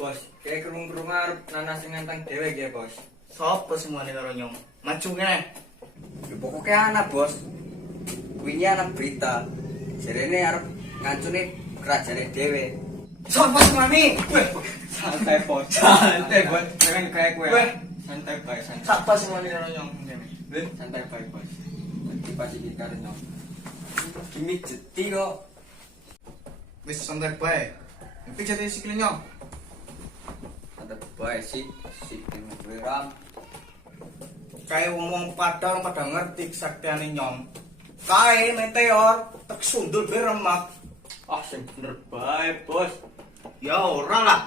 Bos, kayak kerung-kerung arep nanas sing ngantang dhewe ya, Bos. Sopo semuanya karo nyong? Maju kene. Ya pokoknya anak, Bos. Kuwi anak berita. Jarene arep ngancune kerajane dhewe. Sopo semuanya? Weh, Santai, Bos. Santai, Bos. Jangan kayak kowe. Weh. Santai bae, santai. siapa semuanya karo nyong? Weh, santai bae, Bos. Nanti pasti kita reno. Gimik jeti kok. Wis santai bae. Iki jare sikile nyong. Santai bae sih. Sik kowe ram. Kae wong pada ngerti kesaktiane nyong. Kae meteor tek sundul be remak. Ah, sing bener bae, Bos. Ya ora lah.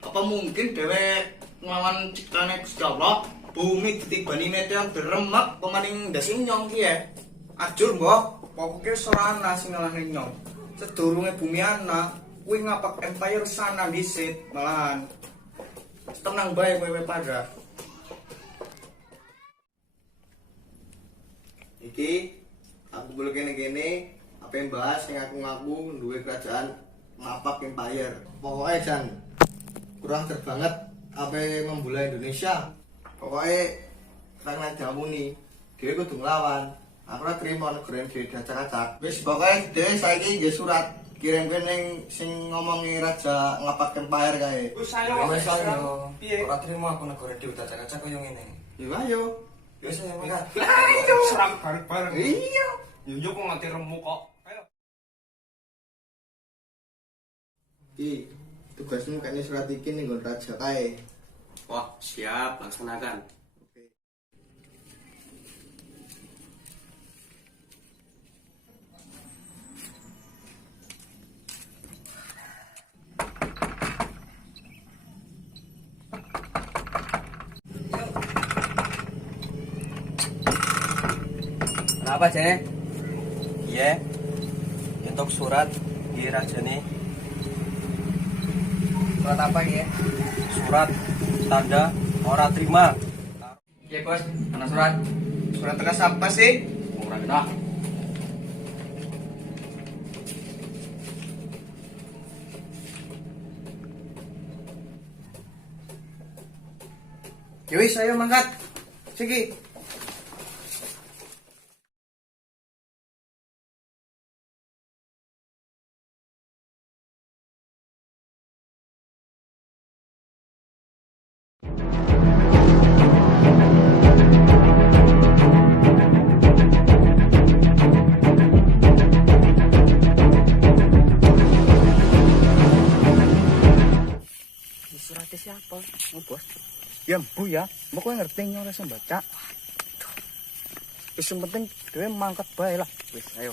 Apa mungkin dhewe nglawan ciptane Gusti Allah, bumi ditibani meteor beremak pemaning ndase nyong ki ya. Ajur mbok, pokoke ora ana sing ngalahne nyong. Sedurunge bumi ana, kuwi ngapak empire sana disit malahan. Tenang bae kowe pada. Iki aku boleh kene-kene apa yang bahas yang aku ngaku duwe kerajaan ngapak empire. Pokoknya Jan kurang ajar banget apa membela Indonesia. Pokoknya karena jamu nih dia kudu nglawan. Aku ora trimo negara dhewe dacak-acak. Wis pokoke dhewe saiki nggih surat kirim ning sing ngomongi raja ngapak empire kae. Wis ayo. Piye? Ora trimo aku negara dhewe dacak-acak koyo ngene. Yo ayo. Wis ayo mangkat. Ayo. Serang bareng-bareng. Iya. Yo kok nganti remuk kok. Ayo. Ki, tugasmu kayaknya surat iki ning nggon raja kae. Wah, siap, laksanakan. Oke. Kenapa, Jene? Iya. Untuk surat di rajane. Surat apa ya? Surat tanda ora terima. Oke, Bos. Mana surat? Surat tegas apa sih? Ora kena. Yowis, saya mangkat. Siki. Suratnya siapa? Oh, Bos. Ya Bu ya, mbok kowe ngerti nyong ora baca. Wis penting dhewe mangkat bae lah. Wis, ayo.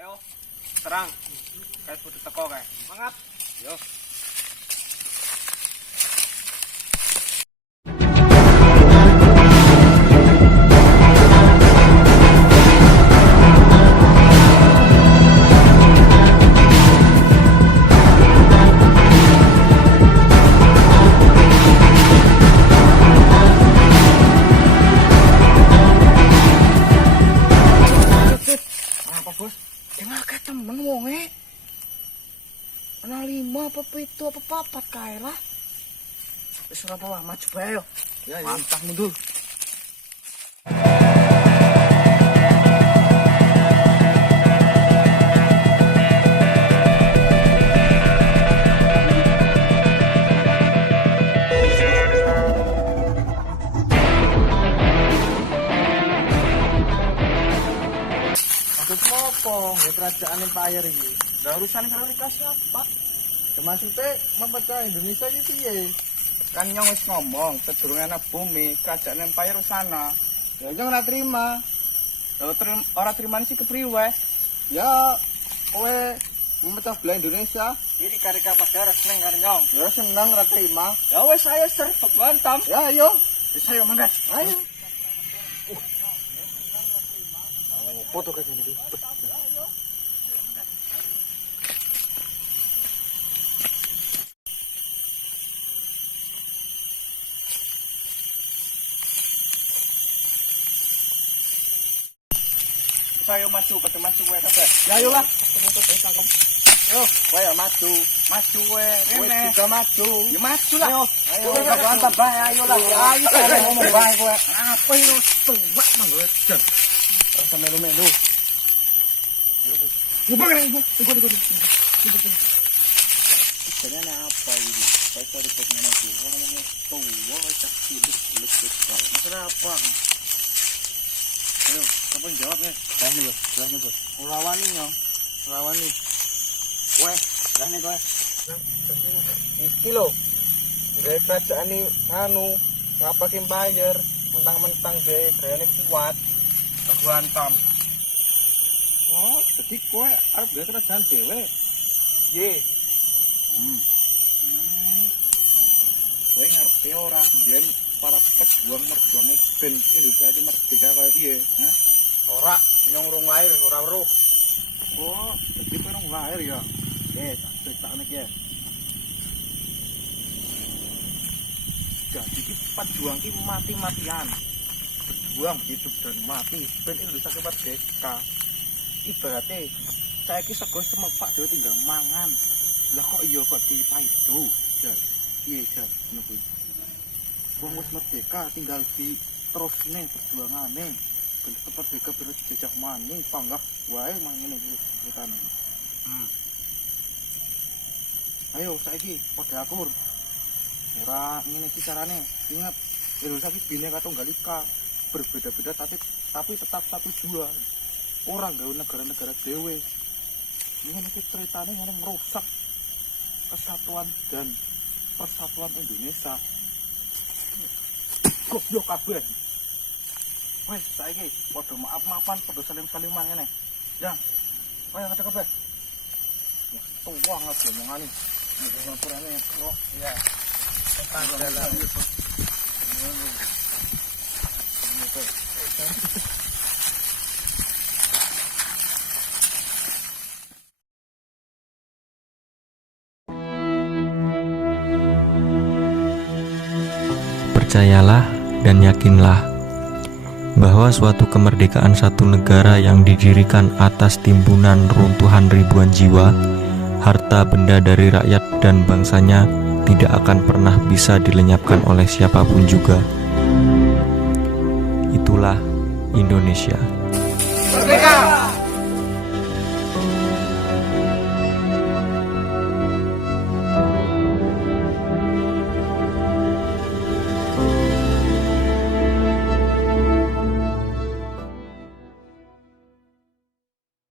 Ayo. Serang. Kayak kudu teko kae. Semangat. Yo. Apa Bos? Jangan kayak temen wonge. Ana 5 apa 7 apa 4 kae lah. Wis ora apa maju bae yo. Ya, Mantap mundur. Maksudmu apa? Ya kerajaan empire ini. Lah urusan karo Rika siapa? Maksudnya memecah Indonesia ini piye? Kan nyong wis ngomong, sedurunge ana bumi, kerajaan empire sana. Ya jangan ora terima. Lho ora trimane sih kepriwe? Ya kowe memecah belah Indonesia. Kiri karika padha seneng karo nyong. Ya seneng ora terima. Ya wis ayo serba bantam. Ya ayo. Wis ayo mangkat. Ayo. Foto kayak gini. Ayo maju, pada maju kowe kabeh. Ya ayo lah. Yo, kowe maju, maju kowe. Kowe Rene. juga maju. Ya maju lah. Ayo bantah bae ayo lah. Ayo kowe ngomong bae kowe. Apa itu? Tumbak manggo jan. Rasa melu-melu. Ngubah kan ibu. Sebenarnya apa ini? Saya ribetnya nanti. Ngomongnya tua, cak cilik. Masalah apa? Ayo, kapan jawabnya? Nih bos. Ngulawani nyong. Ngulawani. Weh, nih kowe. Iki lho. Gawe kerajaan ini ngapakin bayar, mentang-mentang gawe gayane kuat. Aku hantam. Oh, jadi kowe arep gawe kerajaan dhewe. Ye. Kowe ngerti ora yen para pejuang merjuange ben Indonesia iki merdeka kaya piye, ha? Ora nyong rung lahir, ora weruh. Oh, jadi kowe rong lahir ya. Tak critakne iki ya. Jadi ki pejuang ki mati-matian. Berjuang hidup dan mati ben Indonesia ki merdeka. Ibaratnya saya ki sego semepak dhewe tinggal mangan. Lah kok iya kok dipaido, Jar. Piye, Jar? Ngono kuwi. Wong wis merdeka tinggal di terusne perjuangane. Ben merdeka terus dijajah maning, panggah wae mang ngene iki ceritane. Ayo saiki padha akur. Ora ngene iki carane. Ingat, Indonesia iki Bhinneka Tunggal Ika. Berbeda-beda tapi tetap satu jua. Orang gawe negara-negara dhewe. Ngene iki ceritane ngene merusak kesatuan dan persatuan Indonesia. Goblok kabeh. Wes saiki padha maaf-maafan, padha salim-saliman ngene. Ya. Ayo ada kabeh. Tuwa ngapa omongane. Ngapurane kok ya. Adalah itu. Percayalah dan yakinlah bahwa suatu kemerdekaan satu negara yang didirikan atas timbunan runtuhan ribuan jiwa, harta benda dari rakyat dan bangsanya tidak akan pernah bisa dilenyapkan oleh siapapun juga. Itulah Indonesia.